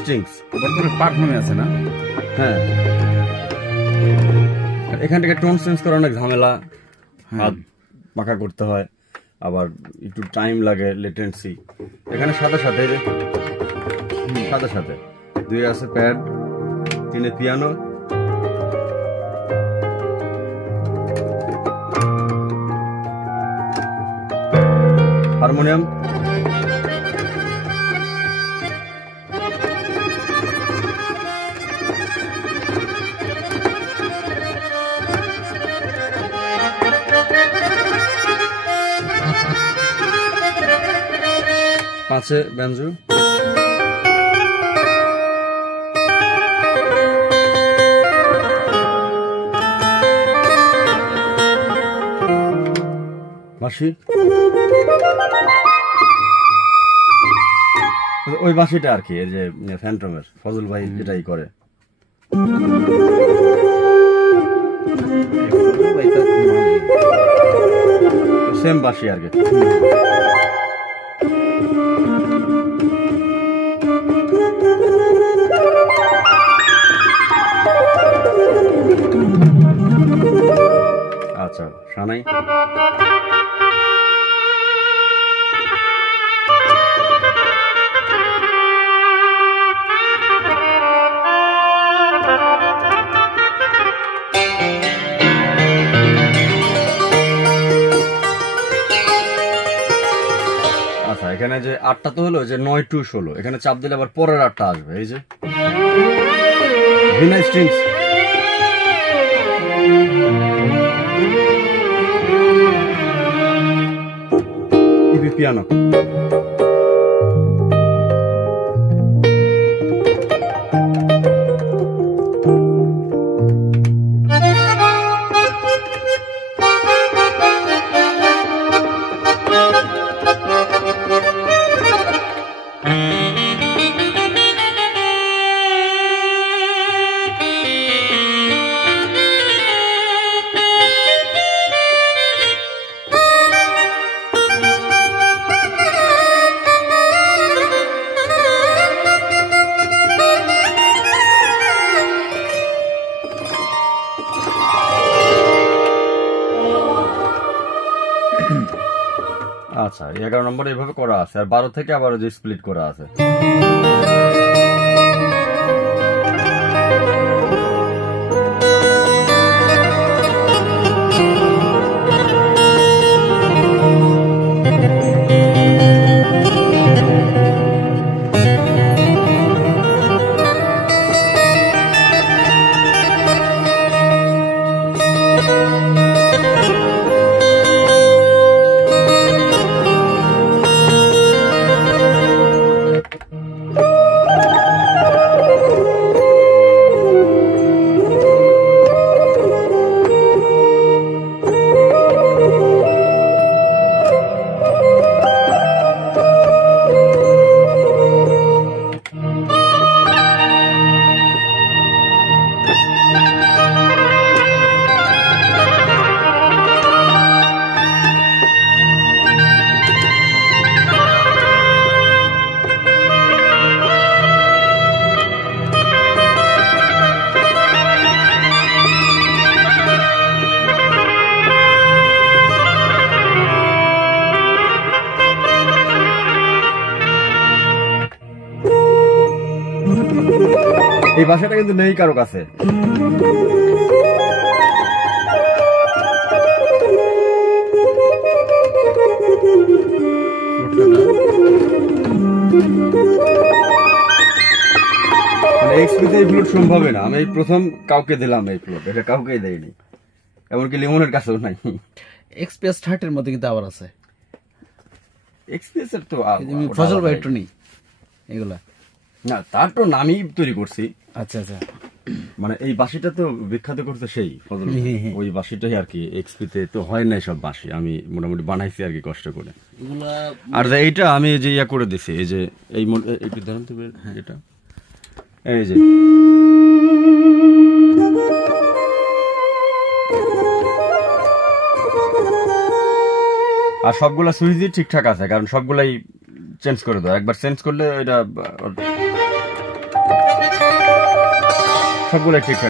Strings বর্তমানে পারফর্মে আছে না? হ্যাঁ, এখান থেকে টোন চেঞ্জ করা অনেক ঝামেলা, হাত পাকা করতে হয়, আবার একটু টাইম লাগে, লেটেন্সি। এখানে সাথে সাথে সাথে সাথে 2 আছে প্যাড, 3 পিয়ানো, হারমোনিয়াম, পাঁচে ব্যাঞ্জো, বাঁশি, ওই বাঁশিটা আর কি, এই যে ফ্যান্টমের ফজল ভাই যেটাই করে, সেম বাঁশি আর কি। আচ্ছা, শানাই, আচ্ছা এখানে যে 8টা তো হলো, যে 9 to 16, এখানে চাপ দিলে আবার পরের 8টা আসবে, এই যে ভিনা স্ট্রিংস, ইবি পিয়ানো, আচ্ছা 11 নম্বর এইভাবে করা আছে, আর 12 থেকে আবার যে স্প্লিট করা আছে। এই ভাষাটা কিন্তু নেই কারো কাছে। এক্সপিতে এই ফ্লুট সম্ভব না, আমি প্রথম কাউকে দিলাম এই ফ্লুট, এটা কাউকেই দেয়নি, এমনকি লিমনের কাছেও নাই। এক্সপিএস 30 এর মধ্যে কিন্তু আবার আছে, এক্সপিএস এর তো ফজল ভাই টনি এগুলা না, তার তো নামই তৈরি করছি। আচ্ছা আচ্ছা, মানে এই বাঁশিটা তো বিখ্যাত করতে সেই ফজল, ওই বাঁশিটাই আর কি। এক্সপিতে তো হয় না সব বাঁশি, আমি মোটামুটি বানাইছি আর কি কষ্ট করে। আর এইটা আমি যে ইয়া করে দিছি, এই যে এই ধরেন তো এটা, এই যে আর সবগুলা সুইচই ঠিকঠাক আছে, কারণ সবগুলাই চেঞ্জ করে দাও, একবার চেঞ্জ করলে এটা সবগুলো ঠিকঠাক